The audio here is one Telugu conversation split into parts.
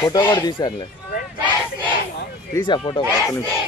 ఫోటో కూడా తీసానులే, తీసా ఫోటో కూడా ఒక్క నిమిషం.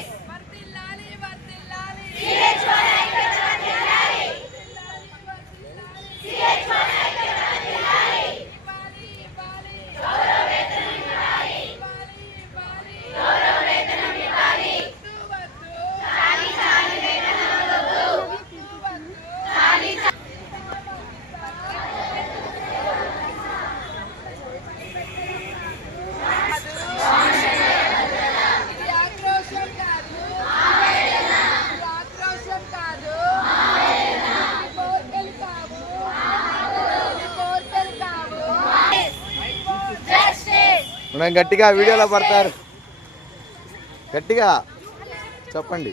మనం గట్టిగా వీడియోలో పడతారు, గట్టిగా చెప్పండి.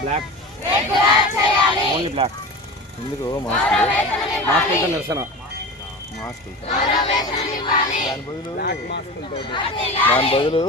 Black only black. ఎందుకు మాస్కులు? మాస్కులతో నిరసన. మాస్కులు దాని బదులు